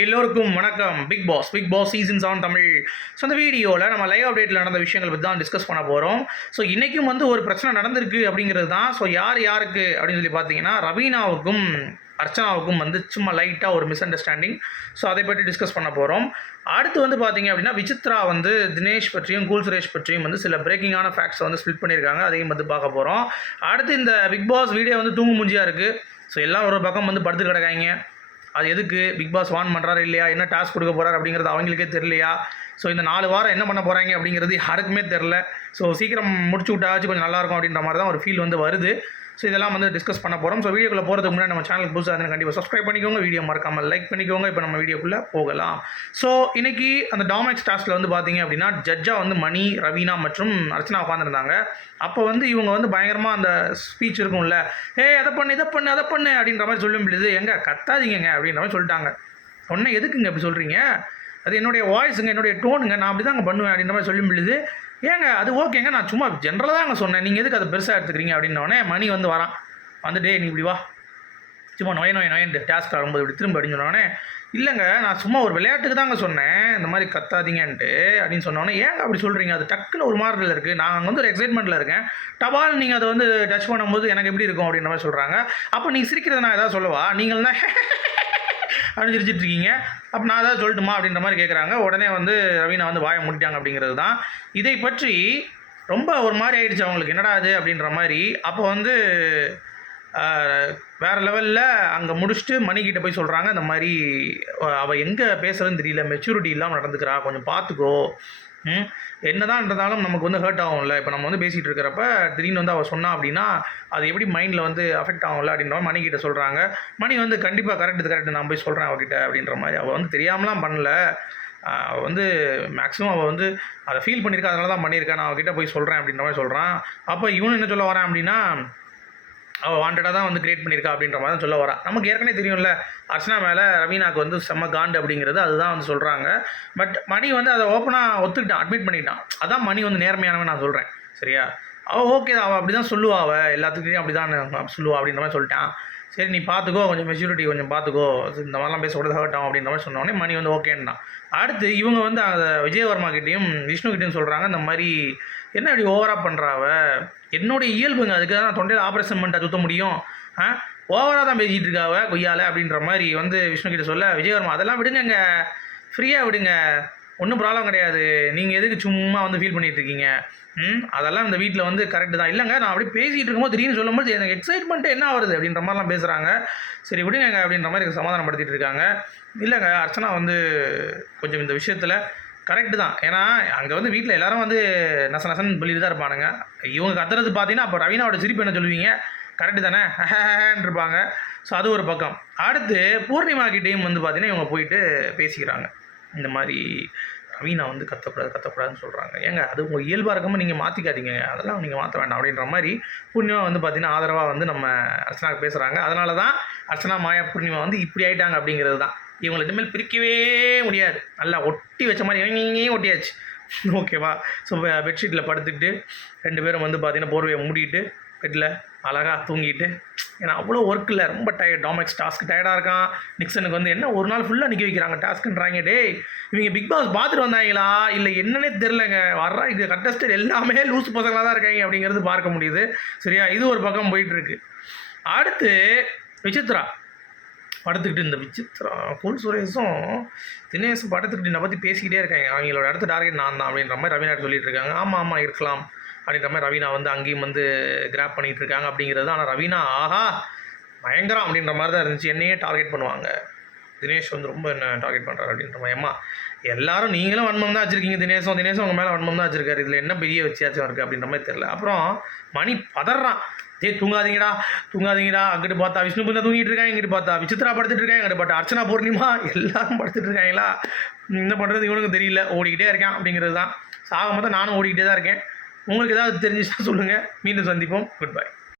எல்லோருக்கும் வணக்கம். Bigg Boss Bigg Boss seasons on Tamil. So அந்த வீடியோவில் நம்ம லைவ் அப்டேட்டில் நடந்த விஷயங்கள் பற்றி தான் டிஸ்கஸ் பண்ண போகிறோம் ஸோ இன்றைக்கும் வந்து ஒரு பிரச்சனை நடந்திருக்கு அப்படிங்கிறது தான். ஸோ யார் யாருக்கு அப்படின்னு சொல்லி பார்த்தீங்கன்னா ரவீனாவுக்கும் அர்ச்சனாவுக்கும் வந்து சும்மா லைட்டாக ஒரு மிஸ் அண்டர்ஸ்டாண்டிங் ஸோ அதை பற்றி டிஸ்கஸ் பண்ண போகிறோம் அடுத்து வந்து பார்த்தீங்க அப்படின்னா விசித்ரா வந்து தினேஷ் பற்றியும் கூல் சுரேஷ் பற்றியும் வந்து சில பிரேக்கிங்கான ஃபேக்ட்ஸை வந்து ஸ்பிளிட் பண்ணியிருக்காங்க. அதையும் வந்து பார்க்க போகிறோம் அடுத்து இந்த பிக் பாஸ் வீடியோ வந்து தூங்கு மூஞ்சியாக இருக்குது ஸோ எல்லாம் ஒரு பக்கம் வந்து படுத்து கிடக்காங்க. அது எதுக்கு? பிக் பாஸ் வான் பண்ணுறாரு இல்லையா? என்ன டாஸ்க் கொடுக்க போகிறார் அப்படிங்கிறது அவங்களுக்கே தெரியலையா? ஸோ இந்த நாலு வாரம் என்ன பண்ண போகிறாங்க அப்படிங்கிறது யாருக்குமே தெரில ஸோ சீக்கிரம் முடிச்சு விட்டாச்சு கொஞ்சம் நல்லாயிருக்கும் அப்படின்ற மாதிரி தான் ஒரு ஃபீல் வந்து வருது. ஸோ இதெல்லாம் வந்து டிஸ்கஸ் பண்ண போகிறோம் ஸோ வீடியோக்குள்ளே போகிறதுக்கு முன்னாடி நம்ம சேனலுக்கு புதுசாக இருந்தால் கண்டிப்பாக சப்ஸ்கிரைப் பண்ணிக்கோங்க. வீடியோ மறக்காமல் லைக் பண்ணிக்கோங்க. இப்போ நம்ம வீடியோக்குள்ளே போகலாம். ஸோ இன்றைக்கி அந்த டாமெக்ஸ் டாஸ்கில் வந்து பார்த்தீங்க அப்படின்னா ஜட்ஜாக வந்து மணி ரவீனா மற்றும் அர்ச்சனா உட்காந்துருந்தாங்க அப்போ வந்து இவங்க வந்து பயங்கரமாக அந்த ஸ்பீச் இருக்கும்ல ஏ அதை பண்ணு இதை பண்ணு அதை பண்ணு அப்படின்ற மாதிரி சொல்லும் பொழுது எங்கே கத்தாதீங்கங்க அப்படின்ற மாதிரி சொல்லிட்டாங்க. உடனே எதுக்குங்க அப்படி சொல்கிறீங்க அது என்னுடைய வாய்ஸுங்க என்னுடைய டோனுங்க நான் அப்படி தாங்க பண்ணுவேன் அப்படின்ற மாதிரி சொல்லும் பொழுது ஏங்க அது ஓகேங்க நான் சும்மா ஜென்ரலாக தாங்க சொன்னேன். நீங்கள் எதுக்கு அதை பெருசாக எடுத்துக்கிறீங்க? அப்படின்னோடனே மணி வந்து வரான். வந்து டே நீ இப்படி வா. சும்மா நோய் நோய் நோயன்ட்டு டாஸ்க் ஆகும்போது இப்படி திரும்ப அப்படின்னு சொன்னோடனே இல்லைங்க நான் சும்மா ஒரு விளையாட்டுக்கு தாங்க சொன்னேன். இந்த மாதிரி கத்தாதீங்கன்ட்டு. அப்படின்னு சொன்னோன்னே ஏங்க அப்படி சொல்கிறீங்க அது டக்குன்னு ஒரு மார்க்கில் இருக்குது நான் அங்கே வந்து ஒரு எக்ஸைட்மெண்ட்டில் இருக்கேன். டபால் நீங்கள் அதை வந்து டச் பண்ணும்போது எனக்கு எப்படி இருக்கும்? அப்படின்ற மாதிரி சொல்கிறாங்க அப்போ நீங்கள் சிரிக்கிறத நான் ஏதாவது சொல்லவா? நீங்கள் தான் அப்படின்னு சிரிச்சிட்டு இருக்கீங்க. அப்போ நான் ஏதாவது சொல்லட்டுமா அப்படின்ற மாதிரி கேட்குறாங்க உடனே வந்து ரவீனா வந்து வாயை மூடிட்டாங்க அப்படிங்கிறது தான். இதை பற்றி ரொம்ப ஒரு மாதிரி ஆயிடுச்சு அவங்களுக்கு. என்னடா அது அப்படின்ற மாதிரி. அப்போ வந்து வேறு வேற லெவலில் அங்கே முடிச்சுட்டு மணிக்கிட்ட போய் சொல்கிறாங்க இந்த மாதிரி அவள் எங்கே பேசுறதுன்னு தெரியல. மெச்சூரிட்டி இல்லாமல் நடந்துக்கிறா. கொஞ்சம் பார்த்துக்கோ என்னதான் இருந்தாலும் நமக்கு வந்து ஹர்ட் ஆகும்ல. இப்போ நம்ம வந்து பேசிகிட்டு இருக்கிறப்ப திடீர்னு வந்து அவள் சொன்னா அப்படின்னா அது எப்படி மைண்டில் வந்து அஃபெக்ட் ஆகும்ல அப்படின்ற மணி மணிக்கிட்ட சொல்கிறாங்க மணி வந்து கண்டிப்பாக கரெக்ட் இது கரெக்ட் நான் போய் சொல்கிறேன் அவகிட்ட அப்படின்ற மாதிரி. அவள் வந்து தெரியாமலாம் பண்ணல. அவள் வந்து மேக்ஸிமம் அவள் வந்து அதை ஃபீல் பண்ணியிருக்கா அதனால தான் பண்ணியிருக்கேன் நான் அவகிட்ட போய் சொல்கிறேன் அப்படின்ற மாதிரி சொல்கிறான் அப்போ இவனு என்ன சொல்ல வரேன் அப்படின்னா அவள் வாண்டடாக தான் வந்து கிரியேட் பண்ணியிருக்கா அப்படின்ற மாதிரி தான் சொல்ல வரா. நமக்கு ஏற்கனவே தெரியும்ல அர்ச்சனா மேலே ரவீனாக்கு வந்து செம்ம காண்டு அப்படிங்கிறது அதுதான் வந்து சொல்கிறாங்க பட் மணி வந்து அதை ஓப்பனாக ஒத்துக்கிட்டான் அட்மிட் பண்ணிட்டான். அதான் மணி வந்து நேர்மையானவன் நான் சொல்கிறேன் சரியா? அவள் ஓகே அவள் அப்படி தான் சொல்லுவா அவள் எல்லாத்துக்கிட்டையும் அப்படி தான் சொல்லுவா அப்படின்ற மாதிரி சொல்லிட்டான். சரி நீ பார்த்துக்கோ கொஞ்சம் மெச்சூரிட்டி கொஞ்சம் பார்த்துக்கோ இந்த மாதிரிலாம் பேசக்கூடாது ஹர்ட் அப்படின்ற மாதிரி சொன்னோடனே மணி வந்து ஓகேன்னா அடுத்து இவங்க வந்து அதை விஜயவர்மா கிட்டேயும் விஷ்ணு கிட்டேயும் சொல்கிறாங்க இந்த மாதிரி என்ன இப்படி ஓவராக பண்ணுறாவ என்னுடைய இயல்புங்க. அதுக்கு தான் நான் தொண்டையில் ஆப்ரேஷன் பண்ணிட்டா சுத்த முடியும். ஆ? ஓவராக தான் பேசிகிட்டு இருக்காவ கொய்யால அப்படின்ற மாதிரி வந்து விஷ்ணு கிட்ட சொல்ல விஜயவர்மா அதெல்லாம் விடுங்க ஃப்ரீயாக விடுங்க. ஒன்றும் ப்ராப்ளம் கிடையாது. நீங்கள் எதுக்கு சும்மா வந்து ஃபீல் பண்ணிகிட்டு இருக்கீங்க? ம்? அதெல்லாம் இந்த வீட்டில் வந்து கரெக்டு தான். இல்லைங்க நான் அப்படியே பேசிகிட்டு இருக்கும்போது திடீர்னு சொல்லும்போது எனக்கு எக்ஸைட்மெண்ட்டு என்ன வருது அப்படின்ற மாதிரிலாம் பேசுகிறாங்க சரி விடுங்க அப்படின்ற மாதிரி சமாதானப்படுத்திட்டு இருக்காங்க. இல்லைங்க அர்ச்சனா வந்து கொஞ்சம் இந்த விஷயத்தில் கரெக்டு தான். ஏன்னா அங்கே வந்து வீட்டில் எல்லாரும் வந்து நச நசன் சொல்லிட்டு தான் இருப்பானுங்க. இவங்க கத்துறது பார்த்தீங்கன்னா அப்போ ரவீனாவோட சிரிப்பு என்ன சொல்லுவீங்க? கரெக்டு தானே? இருப்பாங்க. ஸோ அது ஒரு பக்கம். அடுத்து பூர்ணிமா கிட்டேயும் வந்து பார்த்தீங்கன்னா இவங்க போயிட்டு பேசிக்கிறாங்க. இந்த மாதிரி ரவீனா வந்து கத்தக்கூடாது கத்தக்கூடாதுன்னு சொல்கிறாங்க ஏங்க அது உங்கள் இயல்பாக இருக்கும்போது நீங்கள் மாற்றிக்காதீங்க அதெல்லாம் நீங்கள் மாற்ற வேண்டாம் அப்படின்ற மாதிரி பூர்ணிமா வந்து பார்த்தீங்கன்னா ஆதரவாக வந்து நம்ம அர்ச்சனாவுக்கு பேசுகிறாங்க அதனால தான் அர்ச்சனா மாயா பூர்ணிமா வந்து இப்படி ஆயிட்டாங்க அப்படிங்கிறது தான். இவங்களை இனிமேல் பிரிக்கவே முடியாது. நல்லா ஒட்டி வச்ச மாதிரி எங்கேயும் ஒட்டியாச்சு. ஓகேவா ஸோ பெட்ஷீட்டில் படுத்துக்கிட்டு ரெண்டு பேரும் வந்து பார்த்தீங்கன்னா போர்வையை மூடிட்டு பெட்டில் அழகாக தூங்கிட்டு. ஏன்னா அவ்வளோ ஒர்க் இல்லை. ரொம்ப டயர்ட் டாமெக்ஸ் டாஸ்க் டயர்டாக இருக்கான். நிக்சனுக்கு வந்து என்ன ஒரு நாள் ஃபுல்லாக நிற்க வைக்கிறாங்க. டாஸ்க்குன்றாங்க டே இவங்க பிக் பாஸ் பார்த்துட்டு வந்தாங்களா? இல்லை என்னன்னே தெரிலங்க வர்ற இது கண்டஸ்டர் எல்லாமே லூஸ் பசங்களாக தான் இருக்காங்க அப்படிங்கிறது பார்க்க முடியுது. சரியா? இது ஒரு பக்கம் போயிட்டுருக்கு அடுத்து விசித்ரா. படுத்துக்கிட்டு இந்த விசித்ரா குல் சுரேஷும் தினேஷும் படுத்துக்கிட்டு என்னை பற்றி பேசிக்கிட்டே இருக்காங்க. அவங்களோட அடுத்த டார்கெட் நான் தான் அப்படின்ற மாதிரி ரவீனா சொல்லிட்டு இருக்காங்க. ஆமாம் ஆமாம் இருக்கலாம் அப்படின்ற மாதிரி ரவீனா வந்து அங்கேயும் வந்து கிராப் பண்ணிகிட்டு இருக்காங்க அப்படிங்கிறது ஆனால் ரவீனா ஆஹா பயங்கரம் அப்படின்ற மாதிரி தான் இருந்துச்சு. என்னையே டார்கெட் பண்ணுவாங்க. தினேஷ் வந்து ரொம்ப என்ன டார்கெட் பண்ணுறாரு அப்படின்ற மாதிரி. அம்மா எல்லாரும் நீங்களும் வன்மம் தான் வச்சுருக்கீங்க தினேஷும். தினேஷும் உங்கள் மேலே வன்மம் தான் வச்சிருக்காரு. இதில் என்ன பெரிய வித்தியாசம் இருக்குது அப்படின்ற மாதிரி தெரில அப்புறம் மணி பதறான். ஏ தூங்காதீங்கடா. தூங்காதீங்கடா. அங்கிட்டு பார்த்தா விஷ்ணு புந்தா தூங்கிட்டு இருக்காங்க இங்கிட்டு பார்த்தா விசித்ரா படுத்துட்டு இருக்காங்க இங்கிட்டு பார்த்தா அர்ச்சனா பூர்ணிமா. எல்லாரும் படுத்துட்டு இருக்காங்களா? என்ன பண்ணுறது இவனுக்கு தெரியல. ஓடிக்கிட்டே இருக்கேன். அப்படிங்கிறது தான். சாக மொத்தம் நானும் ஓடிக்கிட்டே தான் இருக்கேன். உங்களுக்கு ஏதாவது தெரிஞ்சுச்சா சொல்லுங்கள் மீண்டும் சந்திப்போம். Good bye